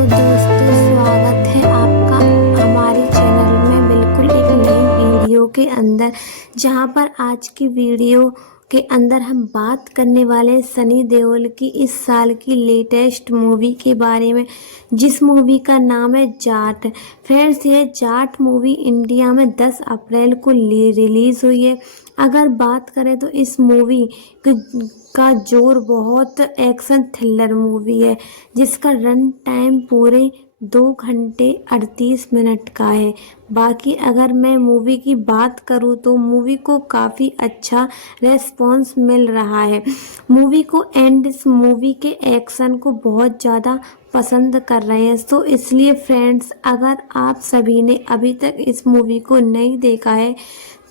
तो दोस्तों स्वागत है आपका हमारे चैनल में बिल्कुल एक नई वीडियो के अंदर, जहां पर आज की वीडियो के अंदर हम बात करने वाले हैं सनी देओल की इस साल की लेटेस्ट मूवी के बारे में, जिस मूवी का नाम है जाट। फ्रेंड्स, ये जाट मूवी इंडिया में 10 अप्रैल को रिलीज हुई है। अगर बात करें तो इस मूवी का जोर बहुत एक्शन थ्रिलर मूवी है, जिसका रन टाइम पूरे 2 घंटे 38 मिनट का है। बाकी अगर मैं मूवी की बात करूं तो मूवी को काफ़ी अच्छा रेस्पॉन्स मिल रहा है मूवी को, एंड इस मूवी के एक्शन को बहुत ज़्यादा पसंद कर रहे हैं। तो इसलिए फ्रेंड्स, अगर आप सभी ने अभी तक इस मूवी को नहीं देखा है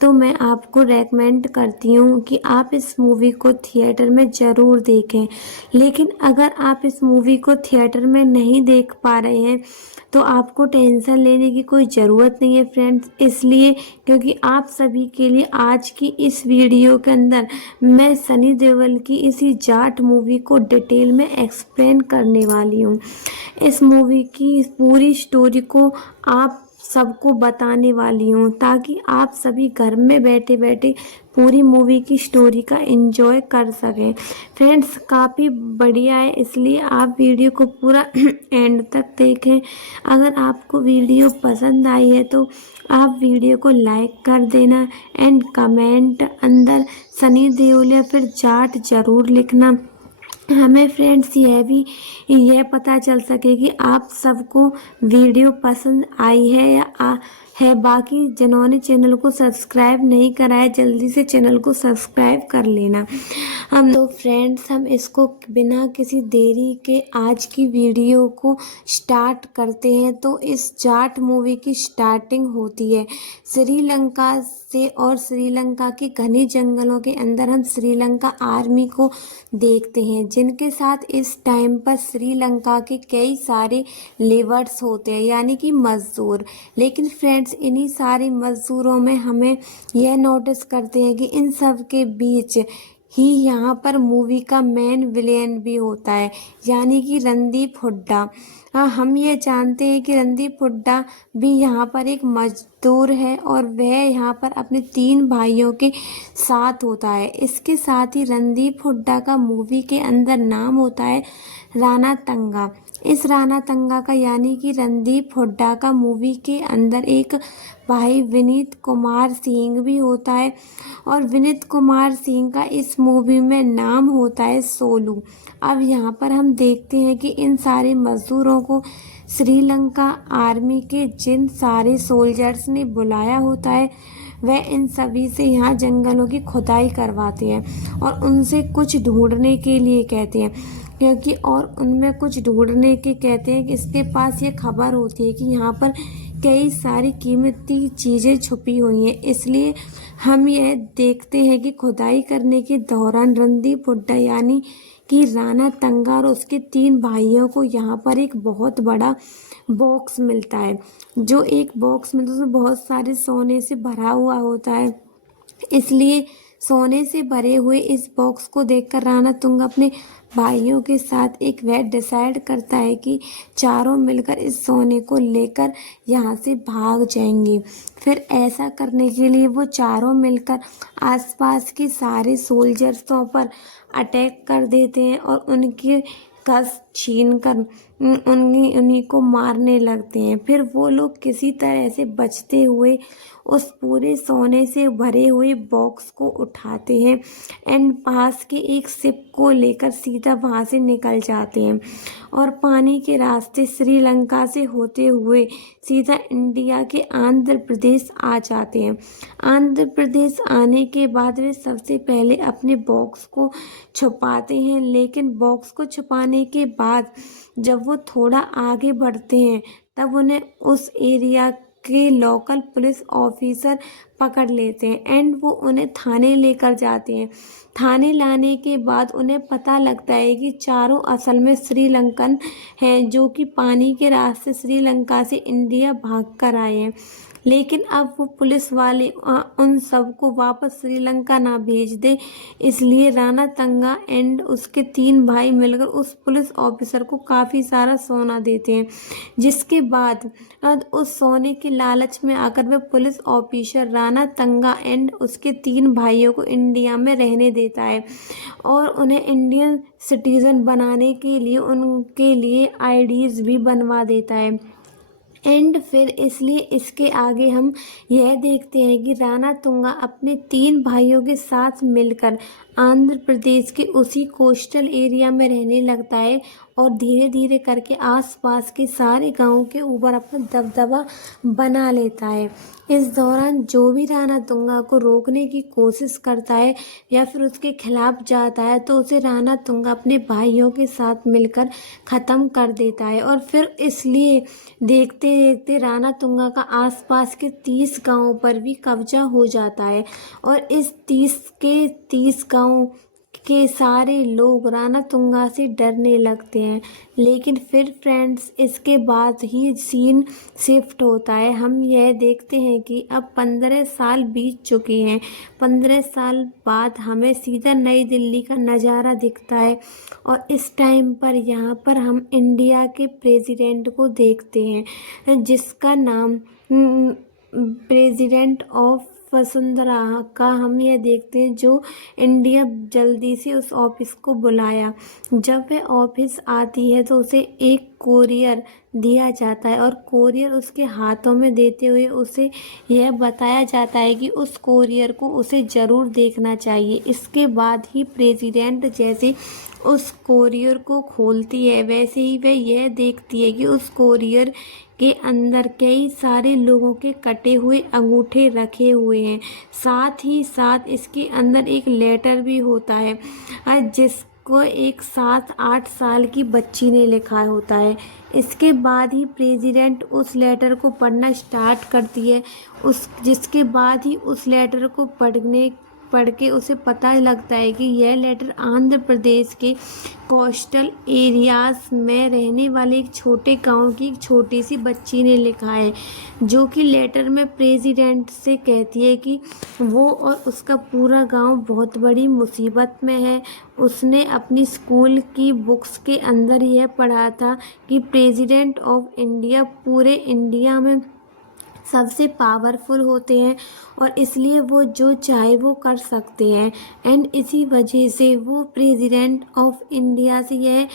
तो मैं आपको रेकमेंड करती हूँ कि आप इस मूवी को थिएटर में ज़रूर देखें। लेकिन अगर आप इस मूवी को थिएटर में नहीं देख पा रहे हैं तो आपको टेंशन लेने की कोई ज़रूरत नहीं है फ्रेंड्स, इसलिए क्योंकि आप सभी के लिए आज की इस वीडियो के अंदर मैं सनी देओल की इसी जाट मूवी को डिटेल में एक्सप्लेन करने वाली हूँ। इस मूवी की पूरी स्टोरी को आप सबको बताने वाली हूँ, ताकि आप सभी घर में बैठे बैठे पूरी मूवी की स्टोरी का एंजॉय कर सकें। फ्रेंड्स, काफ़ी बढ़िया है, इसलिए आप वीडियो को पूरा एंड तक देखें। अगर आपको वीडियो पसंद आई है तो आप वीडियो को लाइक कर देना, एंड कमेंट अंदर सनी देओल या फिर जाट ज़रूर लिखना। हमें फ्रेंड्स यह पता चल सके कि आप सबको वीडियो पसंद आई है या है। बाकी जिन्होंने चैनल को सब्सक्राइब नहीं करा है, जल्दी से चैनल को सब्सक्राइब कर लेना। हम इसको बिना किसी देरी के आज की वीडियो को स्टार्ट करते हैं। तो इस जाट मूवी की स्टार्टिंग होती है श्रीलंका से, और श्रीलंका के घने जंगलों के अंदर हम श्रीलंका आर्मी को देखते हैं, जिनके साथ इस टाइम पर श्रीलंका के कई सारे लेबर्स होते हैं, यानी कि मजदूर। लेकिन फ्रेंड्स, इन्हीं सारे मजदूरों में हमें यह नोटिस करते हैं कि इन सब के बीच ही यहाँ पर मूवी का मेन विलेन भी होता है, यानी कि रणदीप हुड्डा। हम ये जानते हैं कि रणदीप हुड्डा भी यहाँ पर एक मजदूर है, और वह यहाँ पर अपने 3 भाइयों के साथ होता है। इसके साथ ही रणदीप हुड्डा का मूवी के अंदर नाम होता है राणा तंगा। इस राणा तंगा का, यानी कि रणदीप हुड्डा का मूवी के अंदर एक भाई विनीत कुमार सिंह भी होता है, और विनीत कुमार सिंह का इस मूवी में नाम होता है सोलू। अब यहाँ पर हम देखते हैं कि इन सारे मजदूरों को श्रीलंका आर्मी के जिन सारे सोल्जर्स ने बुलाया होता है, वह इन सभी से यहाँ जंगलों की खुदाई करवाते हैं और उनसे कुछ ढूंढने के लिए कहते हैं, क्योंकि और उनमें कुछ ढूंढने के कहते हैं कि इसके पास ये खबर होती है कि यहाँ पर कई सारी कीमती चीज़ें छुपी हुई हैं। इसलिए हम यह देखते हैं कि खुदाई करने के दौरान रणदीप हुड्डा, यानी कि राणा तंगा और उसके 3 भाइयों को यहाँ पर एक बहुत बड़ा बॉक्स मिलता है। जो एक बॉक्स मिलता है उसमें बहुत सारे सोने से भरा हुआ होता है। इसलिए सोने से भरे हुए इस बॉक्स को देखकर राणा तुंगा अपने भाइयों के साथ एक वह डिसाइड करता है कि चारों मिलकर इस सोने को लेकर यहाँ से भाग जाएंगे। फिर ऐसा करने के लिए वो चारों मिलकर आसपास के सारे सोल्जर्सों पर अटैक कर देते हैं और उनके कस छीन कर उन्हीं को मारने लगते हैं। फिर वो लोग किसी तरह से बचते हुए उस पूरे सोने से भरे हुए बॉक्स को उठाते हैं एंड पास के एक शिप को लेकर सीधा वहाँ से निकल जाते हैं, और पानी के रास्ते श्रीलंका से होते हुए सीधा इंडिया के आंध्र प्रदेश आ जाते हैं। आंध्र प्रदेश आने के बाद वे सबसे पहले अपने बॉक्स को छुपाते हैं, लेकिन बॉक्स को छुपाने के बाद जब वो थोड़ा आगे बढ़ते हैं तब उन्हें उस एरिया के लोकल पुलिस ऑफिसर पकड़ लेते हैं एंड वो उन्हें थाने लेकर जाते हैं। थाने लाने के बाद उन्हें पता लगता है कि चारों असल में श्रीलंकन हैं, जो कि पानी के रास्ते श्रीलंका से इंडिया भाग कर आए हैं। लेकिन अब वो पुलिस वाले उन सबको वापस श्रीलंका ना भेज दे, इसलिए राणा तंगा एंड उसके 3 भाई मिलकर उस पुलिस ऑफिसर को काफ़ी सारा सोना देते हैं, जिसके बाद उस सोने के लालच में आकर वह police officer Rana Tanga and उसके 3 भाइयों को इंडिया में रहने देता है और उन्हें इंडियन सिटीजन बनाने के लिए उनके लिए आईडीज भी बनवा देता है। एंड फिर इसलिए इसके आगे हम यह देखते हैं कि राणा तुंगा अपने 3 भाइयों के साथ मिलकर आंध्र प्रदेश के उसी कोस्टल एरिया में रहने लगता है और धीरे धीरे करके आसपास के सारे गांवों के ऊपर अपना दबदबा बना लेता है। इस दौरान जो भी राणा तुंगा को रोकने की कोशिश करता है या फिर उसके खिलाफ जाता है तो उसे राणा तुंगा अपने भाइयों के साथ मिलकर ख़त्म कर देता है। और फिर इसलिए देखते देखते राणा तुंगा का आसपास के 30 गांवों पर भी कब्जा हो जाता है और इस 30 गांव के सारे लोग राणा तुंगा से डरने लगते हैं। लेकिन फिर फ्रेंड्स इसके बाद ही सीन शिफ्ट होता है। हम यह देखते हैं कि अब 15 साल बीत चुके हैं। 15 साल बाद हमें सीधा नई दिल्ली का नज़ारा दिखता है और इस टाइम पर यहाँ पर हम इंडिया के प्रेसिडेंट को देखते हैं, जिसका नाम प्रेसिडेंट ऑफ वसुंधरा का हम यह देखते हैं, जो इंडिया जल्दी से उस ऑफिस को बुलाया। जब वह ऑफिस आती है तो उसे एक कोरियर दिया जाता है और कोरियर उसके हाथों में देते हुए उसे यह बताया जाता है कि उस कोरियर को उसे ज़रूर देखना चाहिए। इसके बाद ही प्रेसिडेंट जैसे उस कोरियर को खोलती है वैसे ही वह यह देखती है कि उस कोरियर के अंदर कई सारे लोगों के कटे हुए अंगूठे रखे हुए हैं। साथ ही साथ इसके अंदर एक लेटर भी होता है जिसको एक 7-8 साल की बच्ची ने लिखा होता है। इसके बाद ही प्रेसिडेंट उस लेटर को पढ़ना स्टार्ट करती है। जिसके बाद ही उस लेटर को पढ़ के उसे पता लगता है कि यह लेटर आंध्र प्रदेश के कोस्टल एरियाज में रहने वाले एक छोटे गांव की एक छोटी सी बच्ची ने लिखा है, जो कि लेटर में प्रेसिडेंट से कहती है कि वो और उसका पूरा गांव बहुत बड़ी मुसीबत में है। उसने अपनी स्कूल की बुक्स के अंदर यह पढ़ा था कि प्रेसिडेंट ऑफ इंडिया पूरे इंडिया में सबसे पावरफुल होते हैं और इसलिए वो जो चाहे वो कर सकते हैं। एंड इसी वजह से वो प्रेसिडेंट ऑफ इंडिया से यह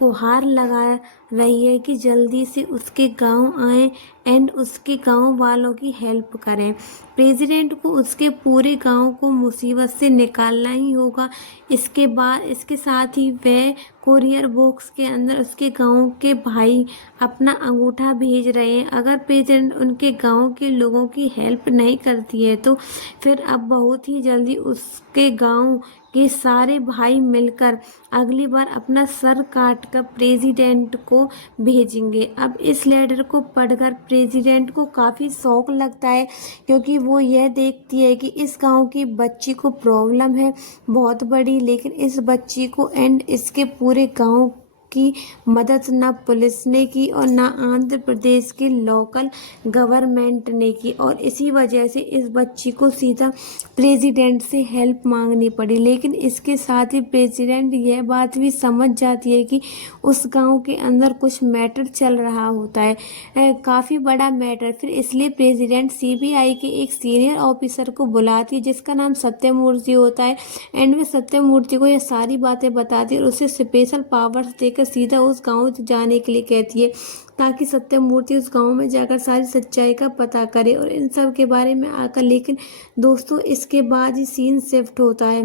गुहार लगा रही है कि जल्दी से उसके गांव आए एंड उसके गांव वालों की हेल्प करें। प्रेसिडेंट को उसके पूरे गांव को मुसीबत से निकालना ही होगा। इसके साथ ही वह कोरियर बॉक्स के अंदर उसके गांव के भाई अपना अंगूठा भेज रहे हैं। अगर प्रेसिडेंट उनके गांव के लोगों की हेल्प नहीं करती है तो फिर अब बहुत ही जल्दी उसके गांव के सारे भाई मिलकर अगली बार अपना सर काट कर प्रेसिडेंट को भेजेंगे। अब इस लेटर को पढ़कर प्रेसिडेंट को काफ़ी शौक लगता है, क्योंकि वो यह देखती है कि इस गांव की बच्ची को प्रॉब्लम है बहुत बड़ी, लेकिन इस बच्ची को एंड इसके पूरे गांव की मदद ना पुलिस ने की और ना आंध्र प्रदेश के लोकल गवर्नमेंट ने की और इसी वजह से इस बच्ची को सीधा प्रेसिडेंट से हेल्प मांगनी पड़ी। लेकिन इसके साथ ही प्रेसिडेंट यह बात भी समझ जाती है कि उस गांव के अंदर कुछ मैटर चल रहा होता है, काफ़ी बड़ा मैटर। फिर इसलिए प्रेसिडेंट सीबीआई के एक सीनियर ऑफिसर को बुलाती है जिसका नाम सत्यमूर्ति होता है एंड वे सत्यमूर्ति को यह सारी बातें बताती है और उसे स्पेशल पावर्स देकर सीधा उस गांव जाने के लिए कहती है, ताकि सत्यमूर्ति उस गांव में जाकर सारी सच्चाई का पता करे और इन सब के बारे में आकर। लेकिन दोस्तों इसके बाद ही सीन शिफ्ट होता है।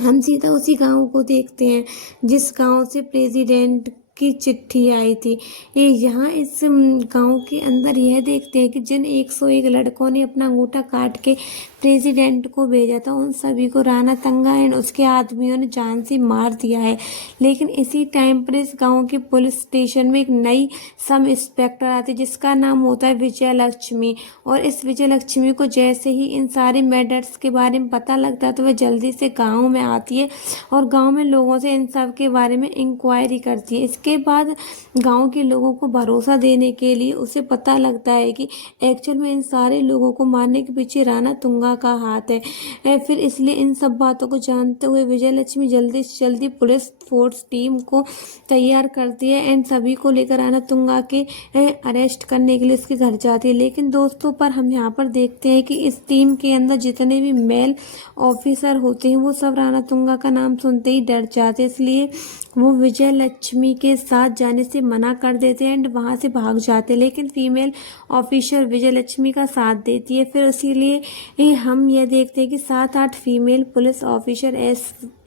हम सीधा उसी गांव को देखते हैं जिस गांव से प्रेसिडेंट की चिट्ठी आई थी। ये यहाँ इस गांव के अंदर यह देखते हैं कि जिन 101 लड़कों ने अपना अंगूठा काट के प्रेसिडेंट को भेजा था उन सभी को राणा तंगा एंड उसके आदमियों ने जान से मार दिया है। लेकिन इसी टाइम पर इस गांव के पुलिस स्टेशन में एक नई सब इंस्पेक्टर आती है जिसका नाम होता है विजय लक्ष्मी। और इस विजय लक्ष्मी को जैसे ही इन सारे मैटर्स के बारे में पता लगता है तो वह जल्दी से गाँव में आती है और गाँव में लोगों से इन सब के बारे में इंक्वायरी करती है। इसके इसके बाद गांव के लोगों को भरोसा देने के लिए उसे पता लगता है कि एक्चुअल में इन सारे लोगों को मारने के पीछे राणा तुंगा का हाथ है। फिर इसलिए इन सब बातों को जानते हुए विजय लक्ष्मी जल्दी से जल्दी पुलिस फोर्स टीम को तैयार करती है एंड सभी को लेकर राणा तुंगा के अरेस्ट करने के लिए उसके घर जाती है। लेकिन दोस्तों पर हम यहाँ पर देखते हैं कि इस टीम के अंदर जितने भी मेल ऑफिसर होते हैं वो सब राणा तुंगा का नाम सुनते ही डर जाते हैं, इसलिए वो विजय लक्ष्मी के साथ जाने से मना कर देते हैं एंड वहाँ से भाग जाते हैं। लेकिन फीमेल ऑफिसर विजय लक्ष्मी का साथ देती है। फिर इसीलिए हम यह देखते हैं कि 7-8 फीमेल पुलिस ऑफिसर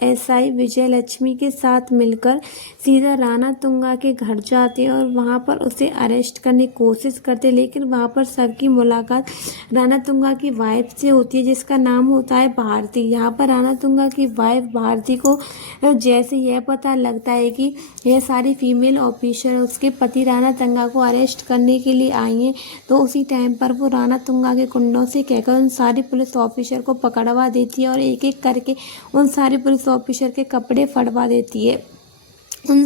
एसआई विजय लक्ष्मी के साथ मिलकर सीधा राणा तुंगा के घर जाते हैं और वहाँ पर उसे अरेस्ट करने की कोशिश करते हैं। लेकिन वहाँ पर सबकी मुलाकात राणा तुंगा की वाइफ से होती है जिसका नाम होता है भारती। यहाँ पर राणा तुंगा की वाइफ भारती को जैसे यह पता लगता है कि यह सारी फीमेल ऑफिसर उसके पति राणा तुंगा को अरेस्ट करने के लिए आई हैं, तो उसी टाइम पर वो राणा तुंगा के गुंडों से कहकर उन सारी पुलिस ऑफिसर को पकड़वा देती है और एक एक करके उन सारे पुलिस ऑफिसर के कपड़े फड़वा देती है। उन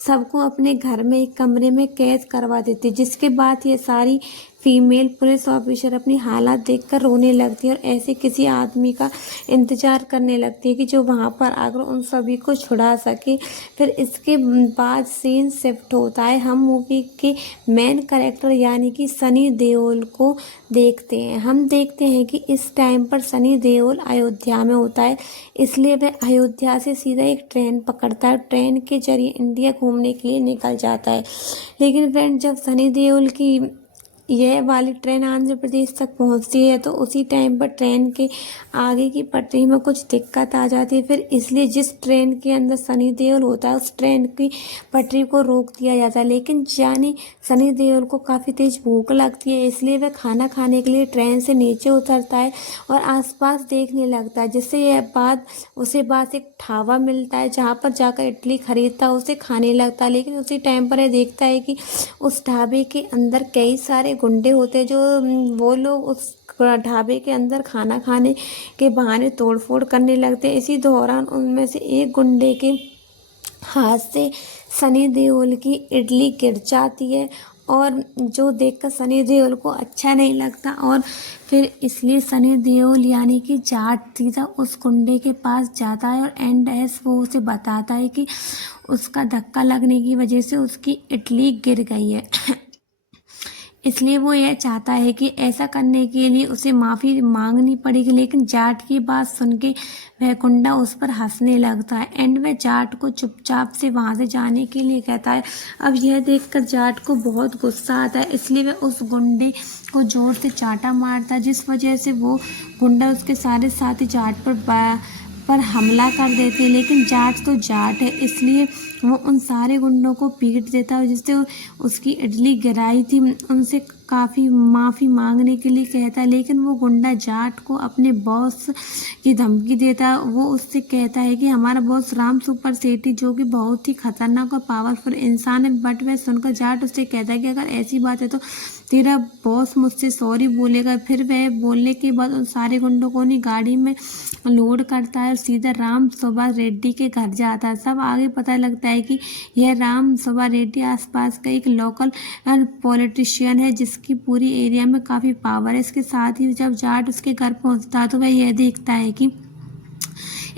सबको अपने घर में एक कमरे में कैद करवा देती है, जिसके बाद ये सारी फीमेल पुलिस ऑफिसर अपनी हालात देखकर रोने लगती है और ऐसे किसी आदमी का इंतजार करने लगती है कि जो वहाँ पर आकर उन सभी को छुड़ा सके। फिर इसके बाद सीन शिफ्ट होता है, हम मूवी के मेन कैरेक्टर यानी कि सनी देओल को देखते हैं। हम देखते हैं कि इस टाइम पर सनी देओल अयोध्या में होता है, इसलिए वह अयोध्या से सीधा एक ट्रेन पकड़ता है, ट्रेन के जरिए इंडिया घूमने के लिए निकल जाता है। लेकिन फ्रेंड जब सनी देओल की यह वाली ट्रेन आंध्र प्रदेश तक पहुंचती है तो उसी टाइम पर ट्रेन के आगे की पटरी में कुछ दिक्कत आ जाती है। फिर इसलिए जिस ट्रेन के अंदर सनी देओल होता है उस ट्रेन की पटरी को रोक दिया जाता है। लेकिन जाने सनी देओल को काफ़ी तेज भूख लगती है, इसलिए वह खाना खाने के लिए ट्रेन से नीचे उतरता है और आसपास देखने लगता है, जिससे यह बाद उसे बाद एक ढाबा मिलता है जहाँ पर जाकर इडली खरीदता है, उसे खाने लगता है। लेकिन उसी टाइम पर यह देखता है कि उस ढाबे के अंदर कई सारे गुंडे होते हैं, जो वो लोग उस ढाबे के अंदर खाना खाने के बहाने तोड़फोड़ करने लगते हैं। इसी दौरान उनमें से एक गुंडे के हाथ से सनी देओल की इडली गिर जाती है और जो देखकर सनी देओल को अच्छा नहीं लगता और फिर इसलिए सनी देओल यानी कि जाट सीधा उस गुंडे के पास जाता है और एंड एस वो उसे बताता है कि उसका धक्का लगने की वजह से उसकी इडली गिर गई है। इसलिए वो यह चाहता है कि ऐसा करने के लिए उसे माफ़ी मांगनी पड़ेगी। लेकिन जाट की बात सुन के वह गुंडा उस पर हंसने लगता है एंड वह जाट को चुपचाप से वहाँ से जाने के लिए कहता है। अब यह देखकर जाट को बहुत गुस्सा आता है, इसलिए वह उस गुंडे को जोर से चाटा मारता है, जिस वजह से वो गुंडा उसके सारे साथी जाट पर हमला कर देते हैं। लेकिन जाट तो जाट है, इसलिए वो उन सारे गुंडों को पीट देता है, जिससे उसकी इडली गिराई थी उनसे काफ़ी माफ़ी मांगने के लिए कहता है। लेकिन वो गुंडा जाट को अपने बॉस की धमकी देता है। वो उससे कहता है कि हमारा बॉस राम सुपर सेठी जो कि बहुत ही खतरनाक और पावरफुल इंसान है। बट वह सुनकर जाट उससे कहता है कि अगर ऐसी बात है तो तेरा बॉस मुझसे सॉरी बोलेगा। फिर वह बोलने के बाद उन सारे गुंडों को अपनी गाड़ी में लोड करता है और सीधा राम सुब्बा रेड्डी के घर जाता है। सब आगे पता लगता है कि यह राम सुब्बा रेड्डी आसपास का एक लोकल पॉलिटिशियन है जिसकी पूरी एरिया में काफ़ी पावर है। इसके साथ ही जब जाट उसके घर पहुंचता है तो वह यह देखता है कि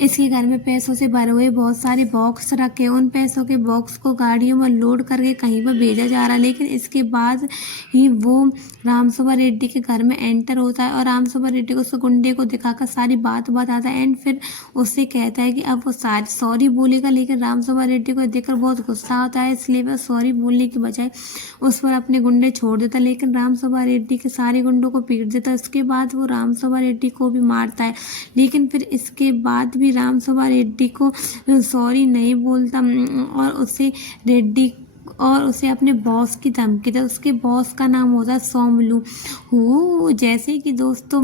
इसके घर में पैसों से भरे हुए बहुत सारे बॉक्स रखे। उन पैसों के बॉक्स को गाड़ियों में लोड करके कहीं पर भेजा जा रहा है। लेकिन इसके बाद ही वो रामसुब्बा रेड्डी के घर में एंटर होता है और रामसुब्बा रेड्डी को उस गुंडे को दिखाकर सारी बात बताता है एंड फिर उससे कहता है कि अब वो सारी सॉरी बोलेगा। लेकिन रामसुब्बा रेड्डी को देखकर बहुत गुस्सा होता है, इसलिए वह सॉरी बोलने की बजाय उस पर अपने गुंडे छोड़ देता है। लेकिन रामसुब्बा रेड्डी के सारे गुंडों को पीट देता है। उसके बाद वो रामसुब्बा रेड्डी को भी मारता है। लेकिन फिर इसके बाद भी रामसुब्बा रेड्डी को सॉरी नहीं बोलता और उसे रेड्डी और उसे अपने बॉस की धमकी दी। उसके बॉस का नाम होता है सोमलू। हो जैसे कि दोस्तों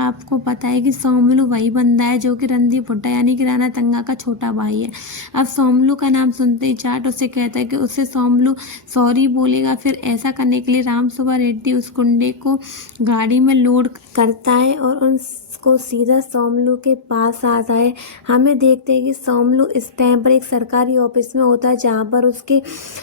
आपको पता है कि सोमलू वही बंदा है जो कि रणदीप हुड्डा यानी कि राणा तंगा का छोटा भाई है। अब सोमलू का नाम सुनते ही जाट उसे कहता है कि उससे सोमलू सॉरी बोलेगा। फिर ऐसा करने के लिए राम सुब्बा रेड्डी उस गुंडे को गाड़ी में लोड करता है और उनको सीधा सोमलू के पास आता है। हमें देखते हैं कि सोमलू इस टाइम पर एक सरकारी ऑफिस में होता है, जहाँ पर उसके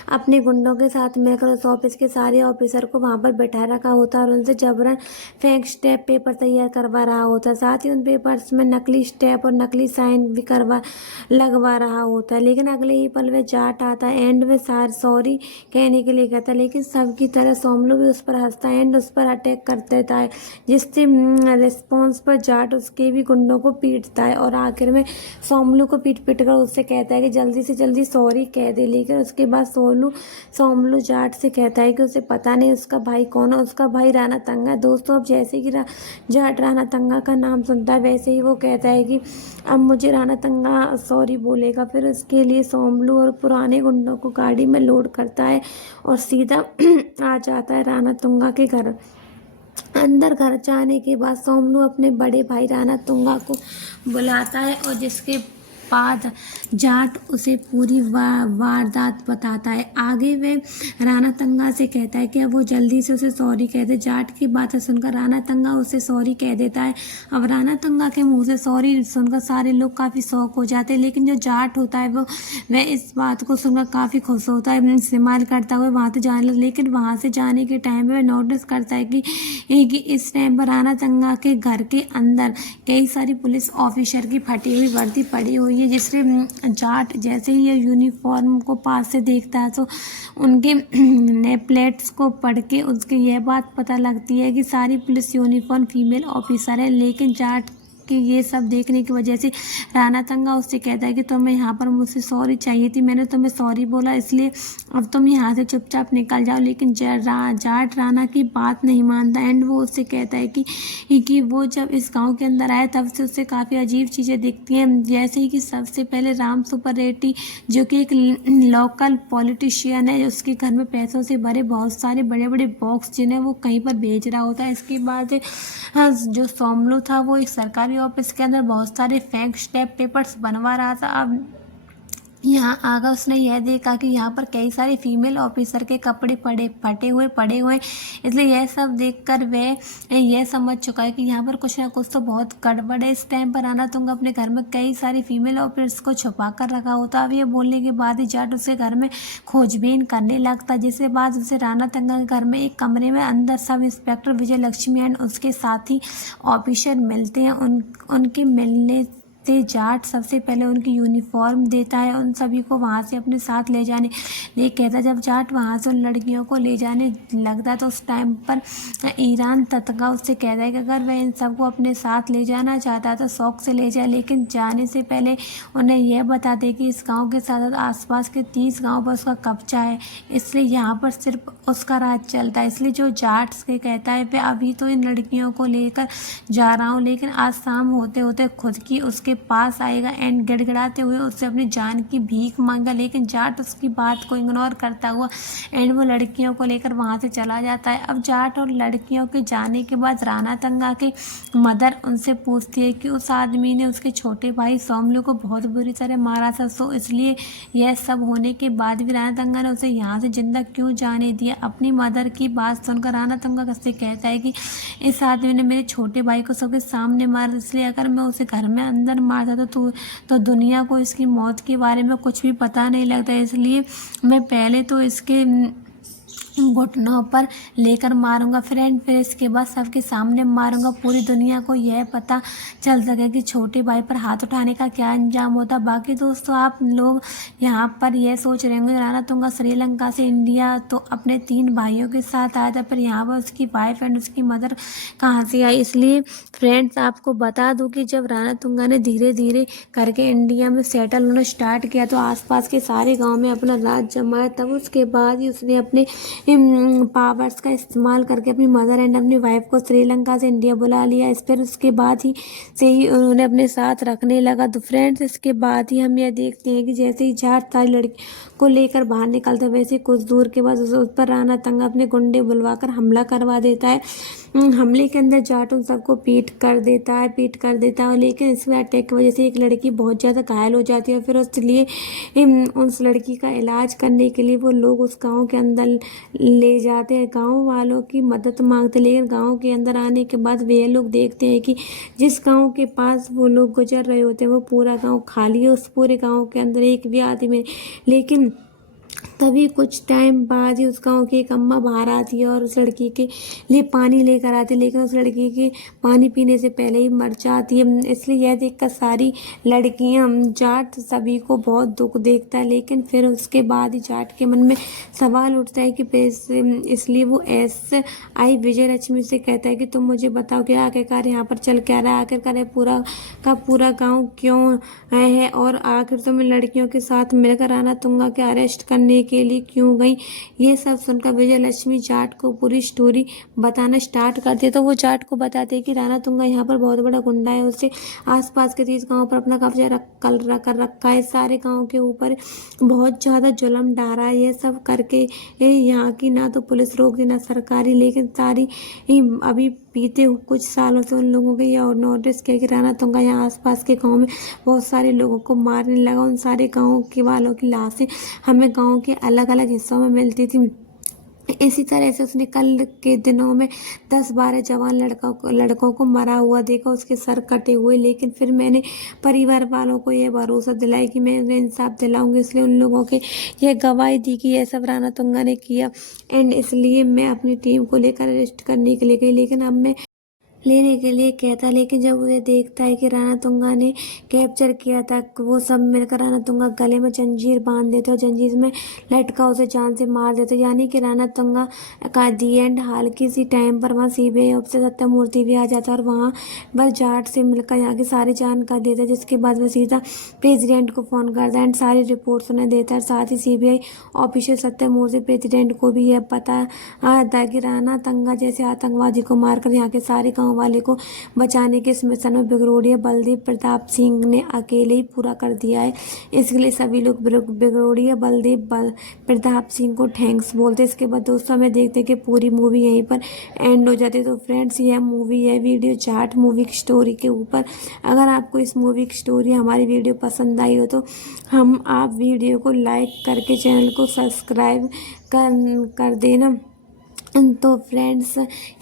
अपने गुंडों के साथ मिलकर उस ऑफिस के सारे ऑफिसर को वहाँ पर बैठा रखा होता है और उनसे जबरन फेक स्टैम्प पेपर तैयार करवा रहा होता है। साथ ही उन पेपर्स में नकली स्टैम्प और नकली साइन भी लगवा रहा होता है। लेकिन अगले ही पल वह जाट आता है एंड में सॉरी कहने के लिए कहता है, लेकिन सबकी तरह सोमलू भी उस पर हंसता है एंड उस पर अटैक कर देता है, जिससे रिस्पॉन्स पर जाट उसके भी गुंडों को पीटता है और आखिर में सोमलू को पीट कर उससे कहता है कि जल्दी से जल्दी सॉरी कह दे। लेकिन उसके बाद सोमलू जाट से कहता है कि उसे पता नहीं उसका भाई कौन है, उसका भाई राणा तंगा है। दोस्तों अब जैसे कि जाट राणा तंगा का नाम सुनता है वैसे ही वो कहता है कि अब मुझे राणा तंगा सॉरी बोलेगा। फिर उसके लिए सोमलू और पुराने गुंडों को गाड़ी में लोड करता है और सीधा आ जाता है राणा तुंगा के घर। अंदर घर जाने के बाद सोमलू अपने बड़े भाई राणा तुंगा को बुलाता है और जिसके बाद जाट उसे पूरी वारदात बताता है। आगे वे राणा तंगा से कहता है कि अब वो जल्दी से उसे सॉरी कह दे। जाट की बातें सुनकर राणा तंगा उसे सॉरी कह देता है। अब राणा तंगा के मुंह से सॉरी सुनकर सारे लोग काफ़ी शौक हो जाते हैं, लेकिन जो जाट होता है वह इस बात को सुनकर काफ़ी खुश होता है, इस्तेमाल करता हुआ वहाँ से जाने लगा। लेकिन वहाँ से जाने के टाइम में वह नोटिस करता है कि इस टाइम पर राणा तंगा के घर के अंदर कई सारी पुलिस ऑफिसर की फटी हुई वर्दी पड़ी हुई है, जिससे जाट जैसे ही ये यूनिफॉर्म को पास से देखता है तो उनके नेमप्लेट्स को पढ़ के उसके यह बात पता लगती है कि सारी पुलिस यूनिफॉर्म फीमेल ऑफिसर है। लेकिन जाट कि ये सब देखने की वजह से राणा तंगा उससे कहता है कि तुम्हें यहाँ पर मुझसे सॉरी चाहिए थी, मैंने तुम्हें सॉरी बोला, इसलिए अब तुम यहाँ से चुपचाप निकल जाओ। लेकिन जाट राणा की बात नहीं मानता एंड वो उससे कहता है कि वो जब इस गांव के अंदर आया तब से उससे काफ़ी अजीब चीज़ें दिखती हैं, जैसे ही कि सबसे पहले राम सुब्बा रेड्डी जो कि एक लोकल पॉलिटिशियन है, उसके घर में पैसों से भरे बहुत सारे बड़े बड़े बॉक्स जिन्हें वो कहीं पर भेज रहा होता है। इसके बाद जो सोमलू था वो एक सरकारी ऑफिस के अंदर बहुत सारे फेक स्टैम्प पेपर्स बनवा रहा था। अब यहाँ आकर उसने यह देखा कि यहाँ पर कई सारे फीमेल ऑफिसर के कपड़े फटे हुए पड़े हुए, इसलिए यह सब देखकर वह यह समझ चुका है कि यहाँ पर कुछ ना कुछ तो बहुत गड़बड़ है। इस टाइम पर राणा तुंगा अपने घर में कई सारी फीमेल ऑफिसर्स को छुपा कर रखा होता। अब ये बोलने के बाद ही जाट उसके घर में खोजबीन करने लगता, जिसके बाद उसे राणा तंगा के घर में एक कमरे में अंदर sub inspector Vijay Lakshmi and उसके साथी ऑफिसर मिलते हैं। उनके मिलने से जाट सबसे पहले उनकी यूनिफॉर्म देता है, उन सभी को वहाँ से अपने साथ ले जाने ले कहता है। जब जाट वहाँ से उन लड़कियों को ले जाने लगता है तो उस टाइम पर ईरान तंगा उससे कहता है कि अगर वह इन सबको अपने साथ ले जाना चाहता है तो शौक से ले जाए, लेकिन जाने से पहले उन्हें यह बता दे कि इस गाँव के साथ आसपास के 30 गाँव पर उसका कब्जा है, इसलिए यहाँ पर सिर्फ उसका राज चलता है। इसलिए जो जाट से कहता है वह अभी तो इन लड़कियों को लेकर जा रहा हूँ, लेकिन आज शाम होते होते खुद की उसके पास आएगा एंड गिड़गिड़ाते हुए उससे अपनी जान की भीख मांगा। लेकिन जाट उसकी बात को इग्नोर करता हुआ एंड वो लड़कियों को लेकर वहाँ से चला जाता है। अब जाट और लड़कियों के जाने के बाद राणा तंगा के मदर उनसे पूछती है कि उस आदमी ने उसके छोटे भाई सोमलू को बहुत बुरी तरह मारा था, सो इसलिए यह सब होने के बाद भी राणा तंगा ने उसे यहाँ से जिंदा क्यों जाने दिया। अपनी मदर की बात सुनकर राणा तंगा से कहता है कि इस आदमी ने मेरे छोटे भाई को सबके सामने मारा, इसलिए अगर मैं उसे घर में अंदर मारता तो दुनिया को इसकी मौत के बारे में कुछ भी पता नहीं लगता, इसलिए मैं पहले तो इसके घुटनों पर लेकर मारूंगा, फिर इसके बाद सबके सामने मारूंगा। पूरी दुनिया को यह पता चल सके कि छोटे भाई पर हाथ उठाने का क्या अंजाम होता। बाकी दोस्तों आप लोग यहाँ पर यह सोच रहे होंगे राणा तुंगा श्रीलंका से इंडिया तो अपने 3 भाइयों के साथ आया था, फिर यहाँ पर उसकी वाइफ एंड उसकी मदर कहाँ से आई। इसलिए फ्रेंड्स आपको बता दूँ कि जब राणा तुंगा ने धीरे धीरे करके इंडिया में सेटल होना स्टार्ट किया तो आसपास के सारे गाँव में अपना राज जमाया, तब उसके बाद ही उसने अपने पावर्स का इस्तेमाल करके अपनी मदर एंड अपनी वाइफ को श्रीलंका से इंडिया बुला लिया। इस फिर उसके बाद ही से ही उन्होंने अपने साथ रखने लगा। तो फ्रेंड्स इसके बाद ही हम यह देखते हैं कि जैसे ही जाट सारी लड़की को लेकर बाहर निकलता है, वैसे कुछ दूर के बाद उस पर राणा तंगा अपने गुंडे बुलवाकर हमला करवा देता है। हमले के अंदर जाट उन सबको पीट कर देता है। लेकिन इस अटैक की वजह से एक लड़की बहुत ज़्यादा घायल हो जाती है। फिर उसके लिए उस लड़की का इलाज करने के लिए वो लोग उस गांव के अंदर ले जाते हैं। गांव वालों की मदद मांगते, लेकिन गांव के अंदर आने के बाद वे लोग देखते हैं कि जिस गांव के पास वो लोग गुजर रहे होते हैं वो पूरा गांव खाली है। उस पूरे गांव के अंदर एक भी आदमी, लेकिन तभी कुछ टाइम बाद ही उस गांव की एक अम्मा बाहर आती है और उस लड़की के लिए पानी लेकर आती है, लेकिन उस लड़की के पानी पीने से पहले ही मर जाती है। इसलिए यह देखकर सारी लड़कियां जाट सभी को बहुत दुख देखता है। लेकिन फिर उसके बाद ही जाट के मन में सवाल उठता है कि इसलिए वो SI विजय लक्ष्मी से कहता है कि तुम मुझे बताओ कि आखिरकार यहाँ पर चल क्या रहा है, आखिरकार पूरा का पूरा गाँव क्यों है और आखिर तुम लड़कियों के साथ मिलकर राणा तुंगा के अरेस्ट करने के लिए क्यों गई। ये सब सुनकर विजय लक्ष्मी जाट को पूरी स्टोरी बताना स्टार्ट करती है। तो वो जाट को बताते हैं कि राणा तुंगा यहाँ पर बहुत बड़ा गुंडा है, उससे आसपास के 30 गांव पर अपना कब्जा कर रखा है, सारे गांव के ऊपर बहुत ज़्यादा जुल्म डाला है। ये सब करके यहाँ की ना तो पुलिस रोकती ना सरकारी, लेकिन सारी अभी बीते कुछ सालों से उन लोगों के ये और नोटिस किया कि राणा तुंगा यहाँ आसपास के गांव में बहुत सारे लोगों को मारने लगा। उन सारे गांव के वालों की लाशें हमें गांव के अलग अलग हिस्सों में मिलती थी। इसी तरह से उसने कल के दिनों में 10-12 जवान लड़कों को मरा हुआ देखा, उसके सर कटे हुए। लेकिन फिर मैंने परिवार वालों को यह भरोसा दिलाया कि मैं उन्हें इंसाफ दिलाऊंगी, इसलिए उन लोगों के यह गवाही दी कि यह सब राणा तुंगा ने किया एंड इसलिए मैं अपनी टीम को लेकर अरेस्ट करने के लिए गई। लेकिन अब मैं लेने के लिए कहता, लेकिन जब वो ये देखता है कि राणा तुंगा ने कैप्चर किया था, वो सब मिलकर राणा तुंगा गले में जंजीर बांध देते और जंजीर में लटका उसे जान से मार देते। यानी कि राणा तुंगा का दी एंड हाल किसी टाइम पर वहाँ CBI ऑफिसर सत्यमूर्ति भी आ जाता है और वहाँ पर जाट से मिलकर यहाँ की सारी जानकारी देता है, जिसके बाद वह सीधा प्रेसिडेंट को फ़ोन करता है एंड सारी रिपोर्ट्स उन्हें देता है। साथ ही CBI ऑफिसर सत्यमूर्ति प्रेसिडेंट को भी यह पता था कि राणा तंगा जैसे आतंकवादी को मारकर यहाँ के सारे गाँव वाले को बचाने के इस मिशन में बिगड़ोड़िया बलदेव प्रताप सिंह ने अकेले ही पूरा कर दिया है। इसके लिए सभी लोग बिगड़ोड़िया बलदेव प्रताप सिंह को थैंक्स बोलते। इसके बाद दोस्तों हमें देखते कि पूरी मूवी यहीं पर एंड हो जाती है। तो फ्रेंड्स यह मूवी है वीडियो जाट मूवी की स्टोरी के ऊपर। अगर आपको इस मूवी की स्टोरी हमारी वीडियो पसंद आई हो तो आप वीडियो को लाइक करके चैनल को सब्सक्राइब कर देना। तो फ्रेंड्स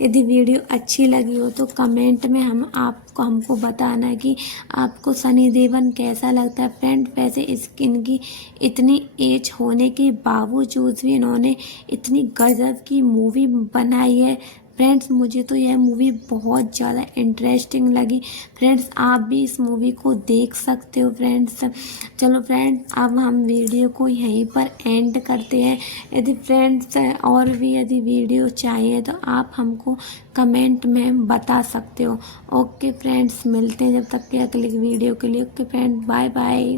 यदि वीडियो अच्छी लगी हो तो कमेंट में हमको बताना कि आपको सनी देओल कैसा लगता है। फ्रेंड वैसे इनकी इतनी एज होने के बावजूद भी इन्होंने इतनी गजब की मूवी बनाई है। फ्रेंड्स मुझे तो यह मूवी बहुत ज़्यादा इंटरेस्टिंग लगी। फ्रेंड्स आप भी इस मूवी को देख सकते हो। फ्रेंड्स चलो फ्रेंड्स अब हम वीडियो को यहीं पर एंड करते हैं। यदि फ्रेंड्स और भी यदि वीडियो चाहिए तो आप हमको कमेंट में बता सकते हो। ओके फ्रेंड्स मिलते हैं जब तक के अगले वीडियो के लिए। Okay friend bye bye.